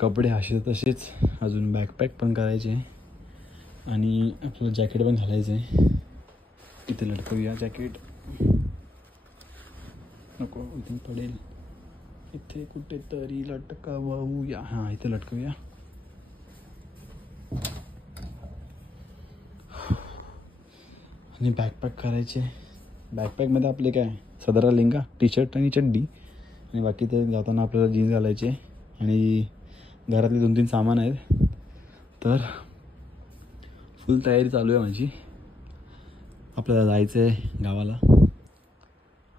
कपडे असे तसेच, अजून बॅकपॅक पण करायचे आणि आपलं जॅकेट पण घालायचं आहे. इथे लटकवूया जॅकेट, नको इथे पडेल, इथे कुठेतरी लटकावूया. हां इथे लटकवूया. आणि बॅकपॅक करायचे. बॅकपॅकमध्ये आपले काय सदरा लेंगा, टी शर्ट आणि चड्डी, आणि बाकी ते जाताना आपल्याला जीन्स घालायचे. आणि घरातले 2-3 सामान आहेत. तर फुल तयारी चालू आहे माझी. आपल्याला जायचं आहे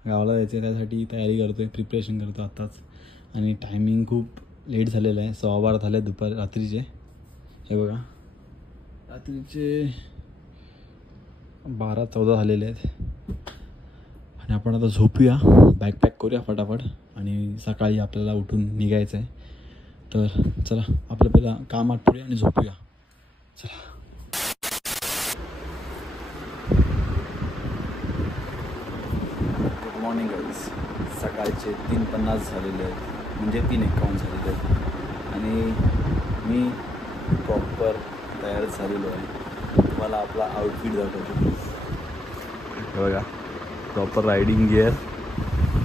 गावाला जायचं आहे, त्यासाठी तयारी करतो आहे, प्रिपरेशन करतो आत्ताच. आणि टायमिंग खूप लेट झालेलं आहे, 12:15 झाले रात्रीचे. हे बघा रात्रीचे 12-14 झालेले आहेत. आणि आपण आता झोपूया, बॅकपॅक करूया फटाफट आणि सकाळी आपल्याला उठून निघायचं आहे. तर चला आपलं पहिला काम आटपूया आणि झोपूया. चला. Good morning guys. सकाळचे 3:50 झालेले आहेत, म्हणजे 3:51 झालेले आहेत आणि मी प्रॉपर तयार झालेलो आहे. तुम्हाला आपला आउटफिट दाखवतो प्लीज. हे बघा प्रॉपर रायडिंग गिअर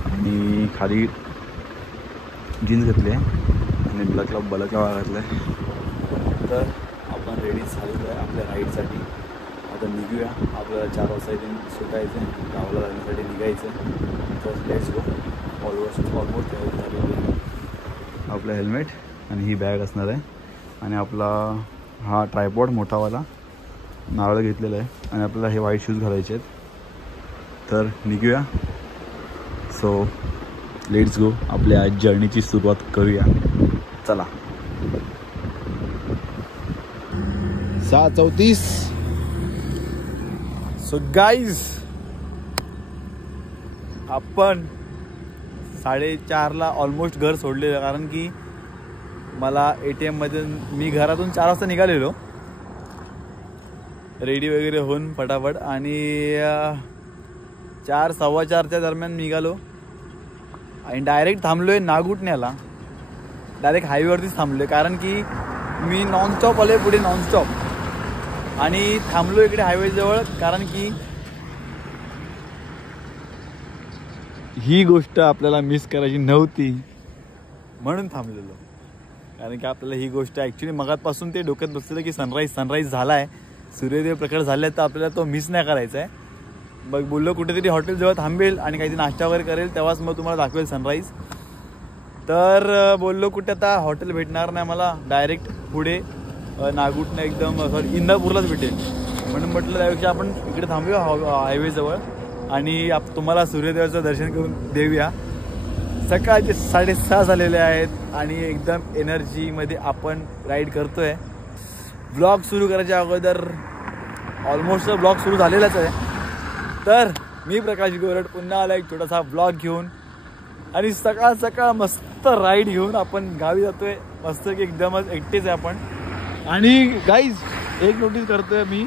आणि खाली जीन्स घेतली आहे आणि बलकला घातलं आहे. तर आपण रेडी झालेलो आहे आपल्या राईडसाठी. आता निघूया. आपल्याला 4 वाजता इथे सुटायचं आहे, गावाला जाण्यासाठी निघायचं आहे. तर लेट्स गो. ऑलमोस्ट तयारी झालेली आहे. आपलं हेल्मेट आणि ही बॅग असणार आहे आणि आपला हा ट्रायपॉड मोठावाला नारळ घेतलेला आहे आणि आपल्याला हे व्हाईट शूज घालायचे आहेत. तर निघूया. So let's go. आपल्या आज जर्नीची सुरुवात करूया. चला. 6:34. सो गाईज आपण 4:30ला ऑलमोस्ट घर सोडलेलं, कारण की मला ATM मध्ये मी घरातून 4 वाजता निघालेलो रेडी वगैरे होऊन फटाफट, आणि 4-4:15च्या दरम्यान निघालो आणि डायरेक्ट थांबलो आहे नागुटण्याला. डायरेक्ट हायवेवरतीच थांबलो आहे, कारण की मी नॉनस्टॉप आलो आहे पुढे, नॉनस्टॉप, आणि थांबलो इकडे हायवेजवळ, कारण की ही गोष्ट आपल्याला मिस करायची नव्हती म्हणून थांबलेलो. कारण की आपल्याला ही गोष्ट ॲक्च्युली मगातपासून ते डोक्यात बसलेलं की सनराईज झाला आहे, सूर्योदय प्रकट झाले, तर आपल्याला तो मिस नाही करायचा आहे. बघ बोललो कुठेतरी हॉटेलजवळ थांबेल आणि काहीतरी नाश्ता वगैरे करेल, तेव्हाच मग तुम्हाला दाखवेल सनराईज. तर बोललो कुठे आता हॉटेल भेटणार नाही मला, डायरेक्ट पुढे नागुटणे एकदम इंदापूरलाच भेटेल, म्हणून म्हटलं त्यापेक्षा आपण इकडे थांबूया हायवेजवळ आणि तुम्हाला सूर्योदयाचं दर्शन करून देऊया. सकाळचे 6:30 झालेले आहेत आणि एकदम एनर्जीमध्ये आपण राईड करतोय. ब्लॉग सुरू करायच्या अगोदर ऑलमोस्ट ब्लॉग सुरू झालेलाच आहे. तर मी प्रकाश गोरड पुन्हा आला एक छोटासा ब्लॉग घेऊन, आणि सकाळ सकाळ मस्त राईड घेऊन आपण गावी जातोय. मस्त की एकदमच एकटेच आहे आपण. आणि गाईज एक नोटीस करतोय मी,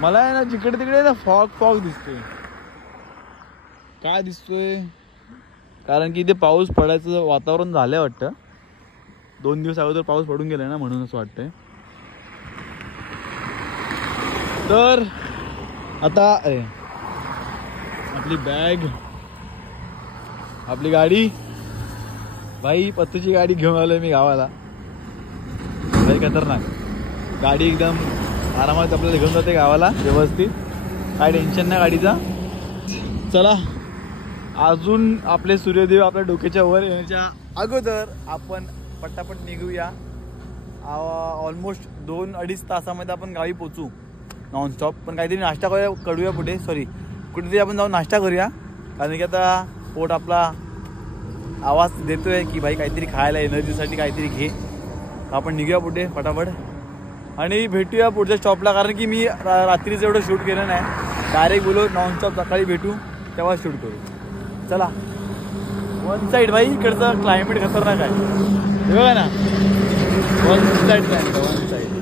मला आहे ना जिकडे तिकडे ना फॉग दिसतोय. काय दिसतोय? कारण की इथे पाऊस पडायचं वातावरण झालंय वाटतं. 2 दिवस अगोदर पाऊस पडून गेलाय ना, म्हणून असं वाटतंय. तर आता आपली बॅग, आपली गाडी, भाई पत्तूची गाडी घेऊन आलोय मी गावाला. भाई खतरनाक गाडी, एकदम आरामात आपल्याला घेऊन जाते गावाला व्यवस्थित, काय टेन्शन नाही गाडीचा. चला अजून आपले सूर्यदेव आपल्या डोक्याच्या वर येण्याच्या अगोदर आपण पटापट निघूया. ऑलमोस्ट 2-2.5 तासामध्ये आपण गावी पोचू नॉनस्टॉप. पण काहीतरी नाश्ता करूया पुढे, कुठेतरी आपण जाऊन नाश्ता करूया, कारण की आता पोट आपला आवाज देतोय की भाई काहीतरी खायला, एनर्जीसाठी काहीतरी घे. आपण निघूया पुढे फटाफट आणि भेटूया पुढच्या स्टॉपला, कारण की मी रात्रीचं एवढं शूट केलं नाही. डायरेक्ट बोलो नॉनस्टॉप सकाळी भेटू तेव्हा शूट करू. चला. वन साईड भाई, इकडचं क्लायमेट खतरनाक आहे, हे बघा ना, वन साईड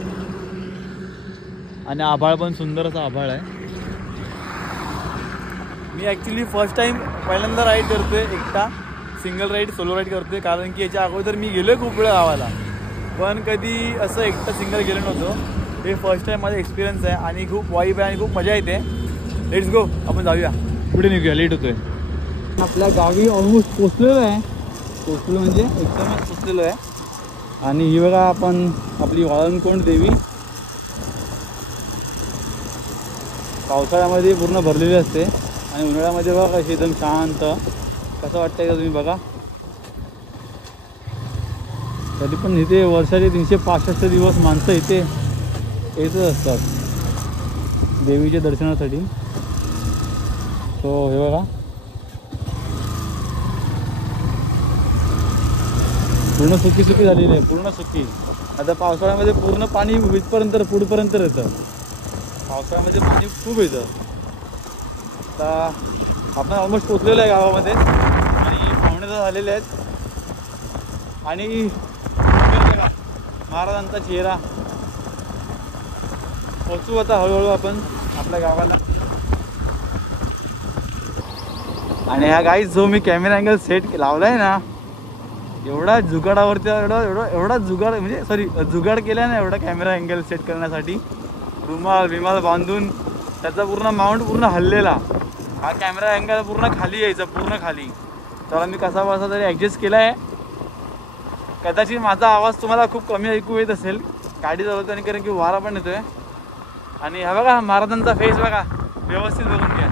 आणि आभाळ पण सुंदर असं आभाळ आहे. मी ॲक्च्युली फर्स्ट टाइम पहिल्यांदा राईड करतोय एकटा, सिंगल राईड, सोलो राईड करतोय, कारण की याच्या अगोदर मी गेलोय खूप वेळा गावाला, पण कधी असं एकटं सिंगल गेलो नव्हतो. हे फर्स्ट टाइम माझा एक्सपिरियन्स आहे आणि खूप वाईब आहे आणि खूप मजा येते. लेट्स गो, आपण जाऊया, पुढे निघूया, लेट होतोय. आपल्या गावी ऑलमोस्ट पोचलेलो आहे. पोचलो म्हणजे एकदमच पोचलेलो आहे. आणि ही बघा आपण आपली वाळवंटकोंड देवी पावसाळ्यामध्ये पूर्ण भरलेली असते आणि उन्हाळ्यामध्ये बघा कशी एकदम शांत. कसं वाटतंय का तुम्ही बघा. तरी पण इथे वर्षाचे 365 दिवस माणसं इथे येतच असतात देवीच्या दर्शनासाठी. सो हे बघा पूर्ण सुकी झालेली आहे, पूर्ण सुकी. आता पावसाळ्यामध्ये पूर्ण पाणी इथपर्यंत पुढपर्यंत येतं. पावसाळ्यामध्ये पाणी खूप येतं. आता आपण ऑलमोस्ट पोचलेलो आहे गावामध्ये आणि पाहुणे तर झालेले आहेत. आणि महाराजांचा चेहरा पोचू आता हळूहळू आपण आपल्या गावाला. आणि ह्या गाईज जो मी कॅमेरा अँगल सेट लावला आहे ना, एवढा जुगाडावरती एवढा जुगाड म्हणजे जुगाड केला ना एवढा कॅमेरा अँगल सेट करण्यासाठी. रुमाल बांधून त्याचा पूर्ण माउंट पूर्ण हल्लेला. हा कॅमेरा अँगल पूर्ण खाली यायचा, पूर्ण खाली. तर मी कसा बसा तरी ॲडजस्ट केला आहे. कदाचित माझा आवाज तुम्हाला खूप कमी ऐकू येत असेल गाडी चालवताना, कारण की वारा पण येतोय. आणि हा बघा महाराजांचा फेस बघा, व्यवस्थित बघून घ्या.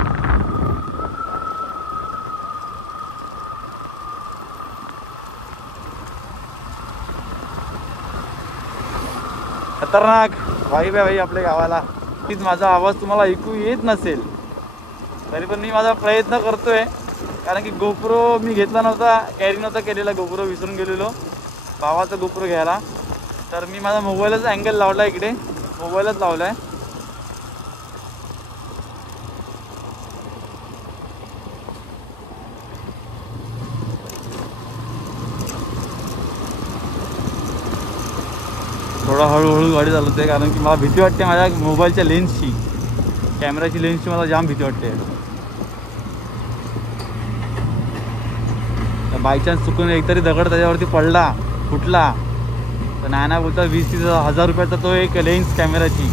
खतरनाक वाईब आहे भाई आपल्या गावाला. तीच माझा आवाज तुम्हाला ऐकू येत नसेल तरी पण मी माझा प्रयत्न करतोय, कारण की गोप्रो मी घेतला नव्हता, कॅरी नव्हता केलेला. गोप्रो विसरून गेलेलो भावाचा गोप्रो घ्यायला. तर मी माझा मोबाईलच अँगल लावला, इकडे मोबाईलच लावला आहे. थोडा हळूहळू गाडी चालवते, कारण की मला भीती वाटते माझ्या मोबाईलच्या लेन्सची, कॅमेराची लेन्सची मला जाम भीती वाटते. बायचान्स चुकून एकतरी दगड त्याच्यावरती पडला, फुटला तर नाना बोलता 20-30 हजार रुपयाचा तो एक लेन्स कॅमेराची.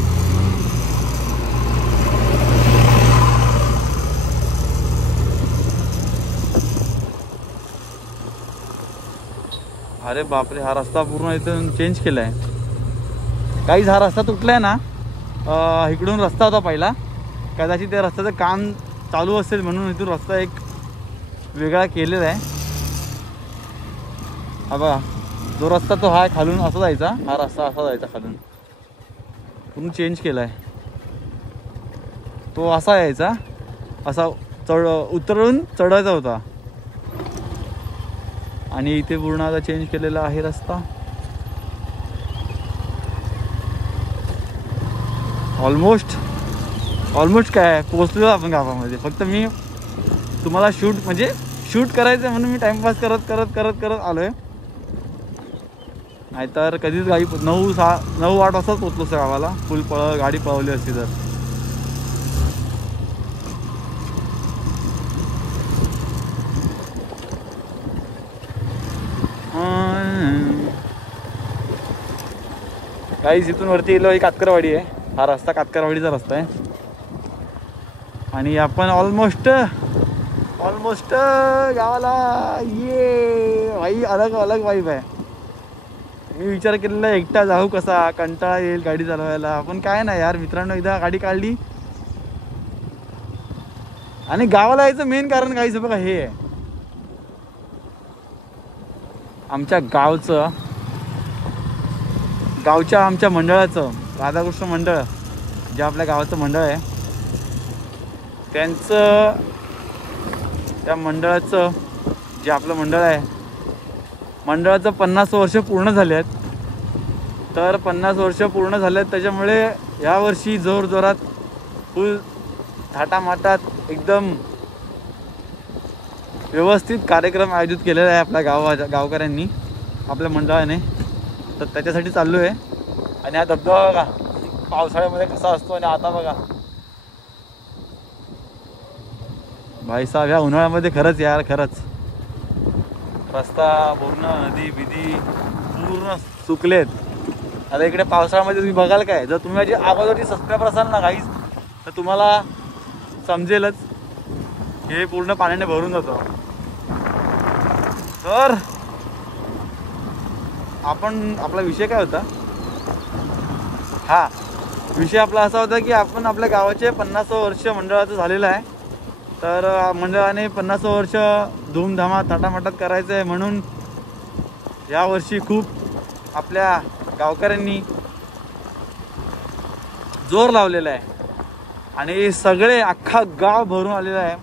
अरे बापरे, हा रस्ता पूर्ण इथून चेंज केला आहे. काहीच हा रस्ता तुटलाय ना, इकडून रस्ता होता पहिला. कदाचित त्या रस्त्याचं काम चालू असेल म्हणून इथून रस्ता एक वेगळा केलेला आहे. हा बघा जो रस्ता तो हा खालून असा जायचा, हा रस्ता असा जायचा खालून, पूर्ण चेंज केला आहे. तो असा यायचा, असा उतरून चढायचा होता. आणि इथे पूर्ण आता चेंज केलेला आहे रस्ता. ऑलमोस्ट काय पोचलेलो आपण गावामध्ये. फक्त मी तुम्हाला शूट करायचं म्हणून मी टाइमपास करत आलो आहे. नाहीतर कधीच गाडी 9-8 वाजताच पोचलो असं गावाला, गाडी पळवली असती तर. काहीच इथून वरती गेलो, ही कातकरवाडी आहे. हा रस्ता कातकरवाडीचा रस्ता आहे. आणि आपण ऑलमोस्ट गावाला ये भाई. अलग वाईब आहे. मी विचार केलेला एकटा जाऊ कसा, कंटाळा येईल गाडी चालवायला. पण काय नाही यार मित्रांनो, एकदा गाडी काढली. आणि गावाला यायचं मेन कारण काहीच बघा हे आहे, आमच्या आमच्या मंडळाचं, राधाकृष्ण मंडळ जे आपल्या गावाचं मंडळ आहे, त्या मंडळाचं जे आपलं मंडळ आहे, मंडळाचं 50 वर्ष पूर्ण झाले आहेत. तर 50 वर्ष पूर्ण झाले आहेत त्याच्यामुळे यावर्षी जोरजोरात फुल थाटामाटात एकदम व्यवस्थित कार्यक्रम आयोजित केलेला आहे आपल्या गावकऱ्यांनी, आपल्या मंडळाने. तर त्याच्यासाठी चाललो आहे. आणि हा धबधबा बघा पावसाळ्यामध्ये कसा असतो, आणि आता बघा भाईसाहेब, ह्या उन्हाळ्यामध्ये खरंच रस्ता पूर्ण नदी बिदी पूर्ण सुकलेत. आता इकडे पावसाळ्यामध्ये तुम्ही बघाल काय, जर तुम्ही माझी अगोदरची सबस्क्रायबर असाल ना गाईज, तर तुम्हाला समजेलच हे पूर्ण पाण्याने भरून जातो. तर आपला विषय काय होता, हा विषय आपला असा होता की आपण आपल्या गावाचे 50 वर्ष मंडळाचं झालेलं आहे. तर मंडळाने 50 वर्ष धूमधामात थाटामाटात करायचं आहे, म्हणून यावर्षी खूप आपल्या गावकऱ्यांनी जोर लावलेला आहे आणि सगळे अख्खा गाव भरून आलेला आहे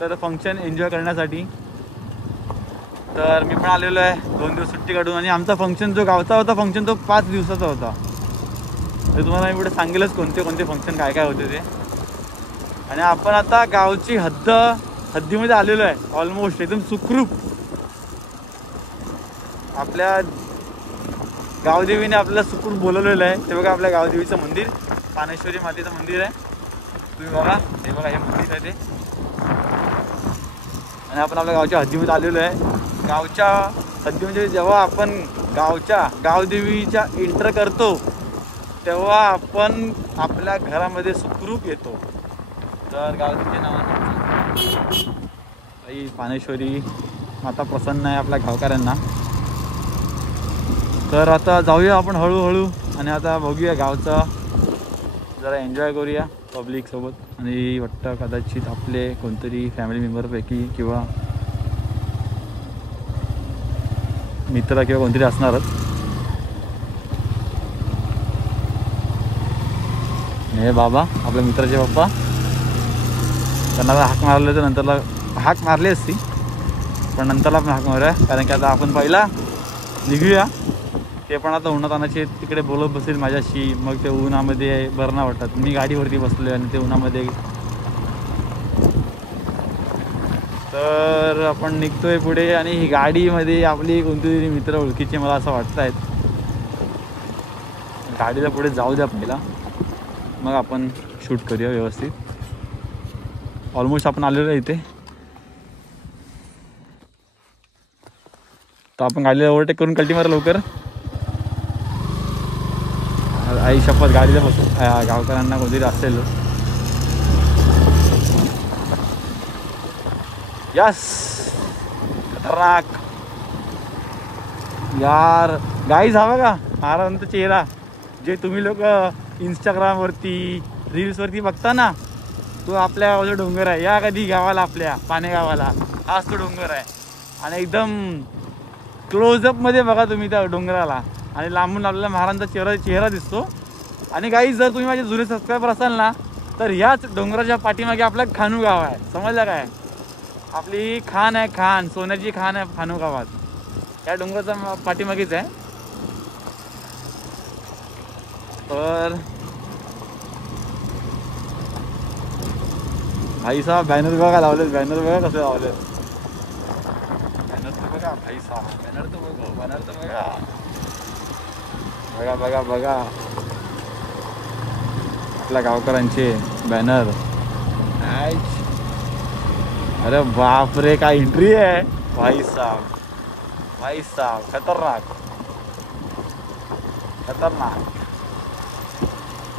तर फंक्शन एन्जॉय करण्यासाठी. तर मी पण आलेलो आहे 2 दिवस सुट्टी काढून, आणि आमचा फंक्शन जो गावचा होता फंक्शन तो 5 दिवसाचा होता. तर तुम्हाला मी पुढे सांगेलच कोणते कोणते फंक्शन काय काय होते ते. आणि आपण आता गावची हद्दीमध्ये आलेलो आहे ऑलमोस्ट एकदम सुखरूप. आपल्या गावदेवीने आपल्याला सुखरूप बोलवलेलं आहे. ते बघा आपल्या गावदेवीचं मंदिर, पानेश्वरी मातेचं मंदिर आहे. तुम्ही बघा, हे बघा हे मंदिर आहे ते. आणि आपण आपल्या गावच्या हद्दीमध्ये आलेलो आहे. गावच्या हद्दीमध्ये जेव्हा आपण गावदेवीच्या एंटर करतो तेव्हा आपण आपल्या घरामध्ये सुखरूप येतो. तर गावदेवीच्या नावानं आई पानेश्वरी माता प्रसन्न आहे आपल्या गावकऱ्यांना. तर आता जाऊया आपण हळूहळू आणि आता बघूया गावचा, जरा एन्जॉय करूया पब्लिकसोबत. आणि वाटतं कदाचित आपले कोणतरी फॅमिली मेंबरपैकी किंवा मित्र किंवा कोणतरी असणारच. हे बाबा आपल्या मित्राचे पप्पा, त्यांना हाक मारले तर नंतरला हाक मारली असती, पण नंतरला आपण हाक मारूया. कारण की आता आपण पहिला निघूया. ते पण आता उन्हातानाचे तिकडे बोलत बसेल माझ्याशी, मग ते उन्हामध्ये बरं नाही वाटत. मी गाडीवरती बसलो आणि ते उन्हामध्ये. तर आपण निघतोय पुढे आणि ही गाडीमध्ये आपली कोणतीतरी मित्र ओळखीचे मला असं वाटत आहेत. गाडीला पुढे जाऊ द्या पहिला, मग आपण शूट करूया व्यवस्थित. ऑलमोस्ट आपण आलेलो आहे इथे. तर आपण गाडीला ओव्हरटेक करून कल्टी मारा लवकर. आई शपथ गाडीला बसून गावकऱ्यांना कोणतरी असेल. यस, खतरनाक यार गाईज. हा बघा महाराजांचा चेहरा, जे तुम्ही लोक इंस्टाग्रामवरती रील्सवरती बघता ना, तो आपल्या गावाचा डोंगर आहे. या कधी गावाला, आपल्या पानेगावाला हाच तो डोंगर आहे. आणि एकदम क्लोजअपमध्ये बघा तुम्ही त्या डोंगराला, आणि लांबून आपल्याला महाराजांचा चेहरा दिसतो. आणि गाईज जर तुम्ही माझे जुने सबस्क्रायबर असाल ना, तर ह्याच डोंगराच्या पाठीमागे आपलं खानू गाव आहे. समजलं काय? आपली खान आहे, खान, सोन्याची खान आहे खानू गावात. या डोंगराचा पाठीमागेच आहे. तर भाई साहेब बॅनर बघा लावलेत, बॅनर बघा कसे लावलेत. बॅनर तर बघा भाई साहेब, बॅनर तर बघा, बॅनर तर बघा, बघा बघा बघा आपल्या गावकऱ्यांचे बॅनर. अरे बाप रे, काय एंट्री आहे भाई साहब, भाई साहब खतरनाक खतरनाक.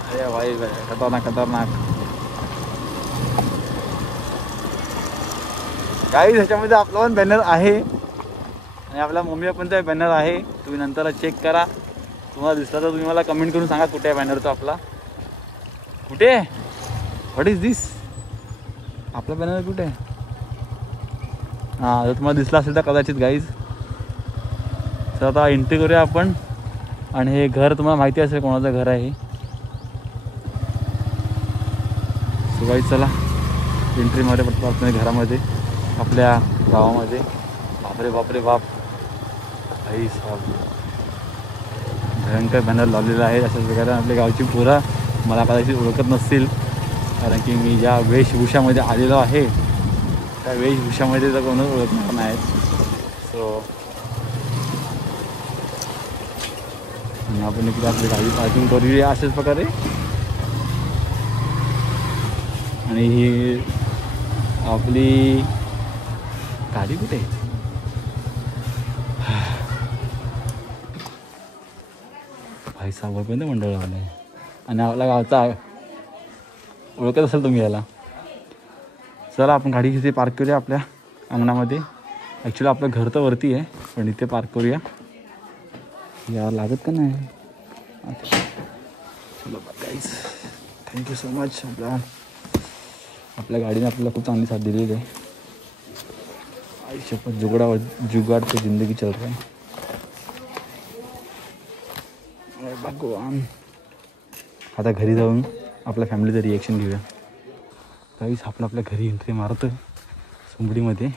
अरे भाई खतरनाक खतरनाक. काही ह्याच्यामध्ये आपला पण बॅनर आहे आणि आपल्या मम्मी पण ते बॅनर आहे. तुम्ही नंतर चेक करा, तुम्हाला दिसला तर तुम्ही मला कमेंट करून सांगा कुठे आहे बॅनर तो आपला. कुठे, व्हॉट इज दिस, आपला बॅनर कुठे आहे? हां, जर तुम्हाला दिसला असेल तर कदाचित गाईज. तर आता एंट्री करूया आपण. आणि हे घर तुम्हाला माहिती असेल कोणाचं घर आहे. सो गाईज चला एंट्री मारे पडतो आपण घरामध्ये, आपल्या गावामध्ये. बापरे बापरे बाप, भाई साहेब भयंकर बॅनर लावलेला आहे. अशाच प्रकारे आपल्या गावची पोरं मला कदाचित ओळखत नसतील, कारण की मी ज्या वेशभूषामध्ये आलेलो आहे त्या वेशभूषामध्ये तर कोणच ओळखणार नाही. सो आपण इकडे आपली गाडी पार्किंग करूया अशाच प्रकारे. आणि ही आपली गाडी कुठे आहे? भाई साहेबांपर्यंत मंडळ लावलं आहे आणि आपल्या गावचा ओळखत असेल तुम्ही याला. चला आपण गाडी इथे पार्क करूया आपल्या अंगणामध्ये. ॲक्च्युली आपलं घर तर वरती आहे पण इथे पार्क करूया. यार लागत का नाही. चलो गाईज थँक्यू सो मच. आपल्या गाडीने आपल्याला खूप चांगली साथ दिलेली आहे. आयुष्यात जुगाड तो जिंदगी चल रहा है. भगवान. आता घरी जाऊन आपल्या फॅमिलीचं रिॲक्शन घेऊया. काहीच आपल्या घरी एंट्री मारतं सुंबडीमध्ये.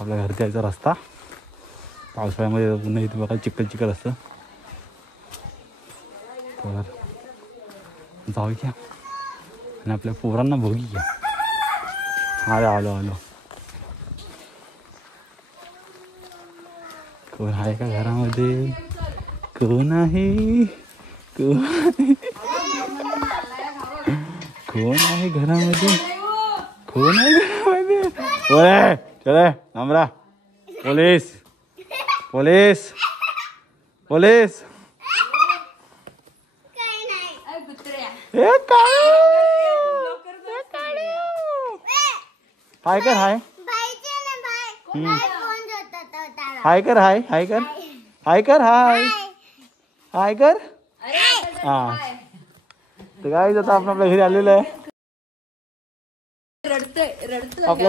आपल्या घरचा यायचा रस्ता पावसाळ्यामध्ये पुन्हा इथे बघा चिखल असतं. तर जाऊया आणि आपल्या पोरांना बघूया. आलो कोण आहे का घरामध्ये. कोण आहे घरामध्ये. ओए चले नम्रा. पोलीस हाय कर हाय हा. तर काय आता आपण आपल्या घरी आलेलं आहे. आपला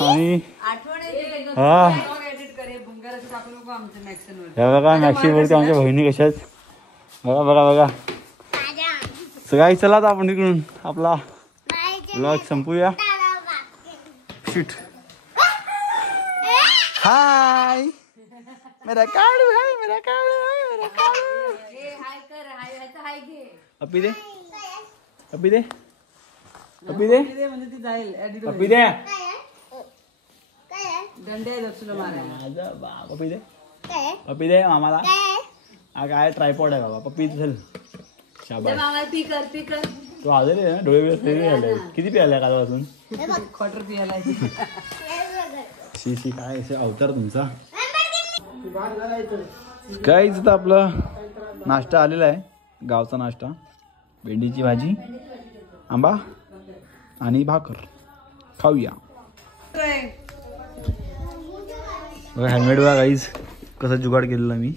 आणि हा बघा मॅक्सी बोलते आमच्या बहिणी कशात. बघा सगळी. चला आता आपण इकडून आपला ब्लॉग संपूया. शूट. हाय मेरा काळू है. अपी दे पप्पी दे मामाला. काय ट्रायपॉड आहे बाबा. पप्पी चल. शाबास. तू आले ना डोळे बिळे किती प्यायला कालपासून. शी काय असे अवतार तुमचा. काहीच तर आपला नाश्ता आलेला आहे. गावचा नाश्ता. भेंडीची भाजी आंबा आणि भाकर खाऊया. हेल्मेट बघा गाईज कसा जुगाड केलेला मी.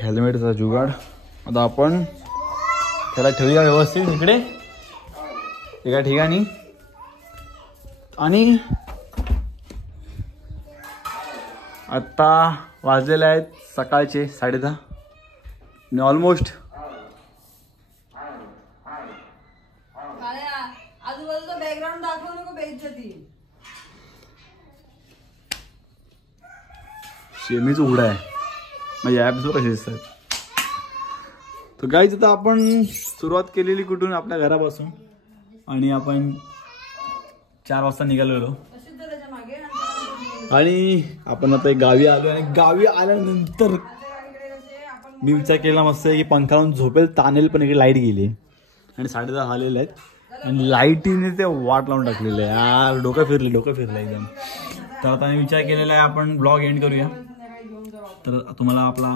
हेल्मेटचा जुगाड. आता आपण त्याला ठेवूया व्यवस्थित इकडे एका ठिकाणी. आणि आता वाजलेले आहेत सकाळचे 10:30 आणि ऑलमोस्ट आजूबाजूचा बॅकग्राऊंड दाखवू नको बेइज्जती. शेमीच उघडा आहे माझी ॲप्स कसे दिसतात. तर गाईज आता आपण सुरुवात केलेली कुठून आपल्या घरापासून आणि आपण 4 वाजता निघालेलो आणि आपण आता गावी आलो. आणि गावी आल्यानंतर मी विचार केला मस्त की पंखा लावून झोपेल तानेल पण इकडे लाईट गेली आणि 10:30 झालेले आहेत आणि लाईटीने ते वाट लावून टाकलेलं आहे. यार डोकं फिरलं एकदम. तर आता मी विचार केलेला आहे आपण ब्लॉग एंड करूया. तर तुम्हाला आपला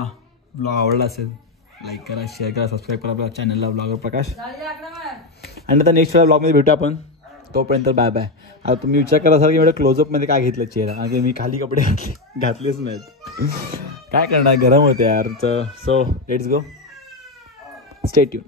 ब्लॉग आवडला असेल लाईक करा, शेअर करा, सबस्क्राईब करा आपल्या चॅनलला ब्लॉगर प्रकाश. आणि आता नेक्स्ट वेळा ब्लॉगमध्ये भेटू आपण. तोपर्यंत बाय बाय. आता तुम्ही विचार करा सर की एवढं क्लोजअपमध्ये काय घेतलं चेहरा. आणि मी खाली कपडे घातलेच नाहीत. काय करणार गरम होते यार. So let's go. Stay tune.